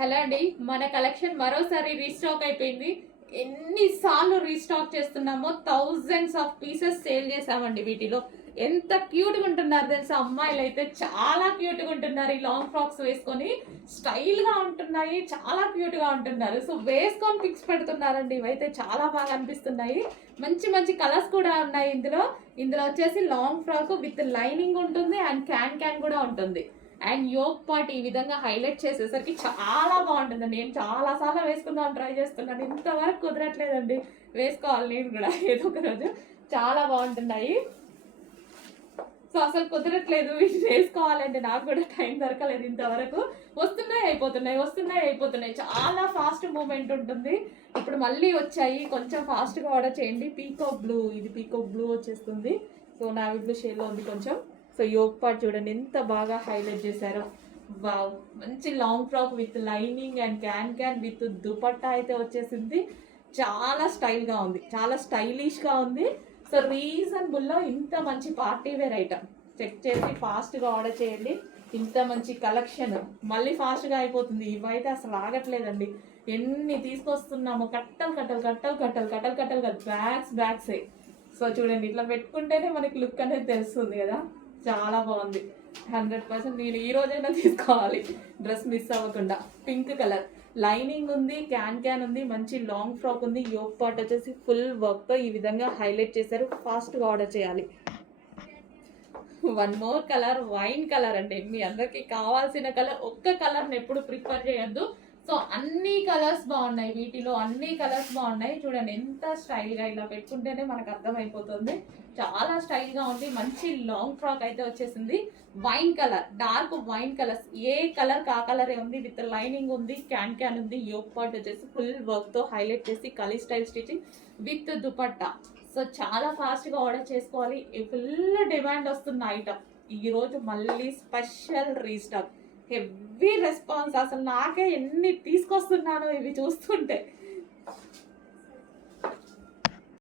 Hello అండి, మన collection మరోసారి రీస్టాక్ అయిపోయింది. ఎన్నిసార్లు రీస్టాక్ చేస్తున్నామో థౌజండ్స్ ఆఫ్ పీసెస్ సేల్ చేసామండి. వీటిలో ఎంత క్యూట్ గా ఉంటున్నారు తెలుసా, అమ్మాయిలు అయితే చాలా క్యూట్ గా ఉంటున్నారు. ఈ లాంగ్ ఫ్రాక్స్ వేసుకొని స్టైల్ గా ఉంటున్నాయి, చాలా క్యూట్ గా ఉంటున్నారు. సో వేసుకొని పిక్స్ పెడుతున్నారండి. ఇవైతే చాలా బాగా అనిపిస్తున్నాయి. మంచి మంచి కలర్స్ కూడా ఉన్నాయి ఇందులో. వచ్చేసి లాంగ్ ఫ్రాక్ విత్ లైనింగ్ ఉంటుంది అండ్ క్యాన్ కూడా ఉంటుంది. అండ్ యోగ్ పార్ట్ ఈ విధంగా హైలైట్ చేసేసరికి చాలా బాగుంటుందండి. నేను చాలా సార్లు వేసుకుందాం ట్రై చేస్తున్నాను, ఇంతవరకు కుదరట్లేదండి. వేసుకోవాలి నేను కూడా ఏదో ఒక రోజు. చాలా బాగుంటున్నాయి. సో అసలు కుదరట్లేదు వీటి వేసుకోవాలంటే, నాకు కూడా టైం దొరకలేదు ఇంతవరకు. వస్తున్నాయి అయిపోతున్నాయి. చాలా ఫాస్ట్ మూమెంట్ ఉంటుంది. ఇప్పుడు మళ్ళీ వచ్చాయి, కొంచెం ఫాస్ట్గా ఆర్డర్ చేయండి. పీకాక్ బ్లూ, ఇది పీకాక్ బ్లూ వచ్చేస్తుంది. సో నావీ బ్లూ షేడ్లో ఉంది కొంచెం. సో యోగ్ పార్ట్ చూడండి ఎంత బాగా హైలైట్ చేశారో. వావ్, మంచి long frock with lining and can with dupatta అయితే వచ్చేసింది. చాలా స్టైల్గా ఉంది, చాలా స్టైలిష్గా ఉంది. సో రీజనబుల్లో ఇంత మంచి పార్టీ వేర్ ఐటమ్ చెక్ చేసి ఫాస్ట్గా ఆర్డర్ చేయండి. ఇంత మంచి కలెక్షన్ మళ్ళీ ఫాస్ట్గా అయిపోతుంది. ఇవైతే అసలు ఆగట్లేదండి. ఎన్ని తీసుకొస్తున్నామో కట్టలు బ్యాగ్సే. సో చూడండి, ఇట్లా పెట్టుకుంటేనే మనకి లుక్ అనేది తెలుస్తుంది కదా. చాలా బాగుంది. 100% నేను ఈ రోజైనా తీసుకోవాలి, డ్రెస్ మిస్ అవ్వకుండా. పింక్ కలర్ లైనింగ్ ఉంది, క్యాన్ ఉంది, మంచి లాంగ్ ఫ్రాక్ ఉంది. యోగ్ పార్ట్ వచ్చేసి ఫుల్ వర్క్తో ఈ విధంగా హైలైట్ చేశారు. ఫాస్ట్గా ఆర్డర్ చేయాలి. One more colour, wine colour అండి. మీ అందరికి కావాల్సిన కలర్. ఒక్క కలర్ని ఎప్పుడు ప్రిఫర్ చేయొద్దు. సో అన్ని కలర్స్ బాగున్నాయి, వీటిలో అన్ని కలర్స్ బాగున్నాయి. చూడండి ఎంత స్టైల్గా, ఇలా పెట్టుకుంటేనే మనకు అర్థమైపోతుంది. చాలా స్టైల్గా ఉంది. మంచి లాంగ్ ఫ్రాక్ అయితే వచ్చేసింది. Wine colour, dark wine colours, ఏ కలర్ కా కలరే ఉంది. విత్ లైనింగ్ ఉంది, క్యాన్ ఉంది. యోగ్ పార్ట్ వచ్చేసి ఫుల్ వర్క్తో హైలైట్ చేసి kali style stitching with dupatta. So చాలా ఫాస్ట్గా ఆర్డర్ చేసుకోవాలి. ఫుల్ డిమాండ్ వస్తున్న ఐటమ్. ఈరోజు మళ్ళీ స్పెషల్ రీస్టాక్, హెవీ రెస్పాన్స్. అసలు నాకే ఎన్ని తీసుకొస్తున్నానో ఇవి చూస్తుంటే.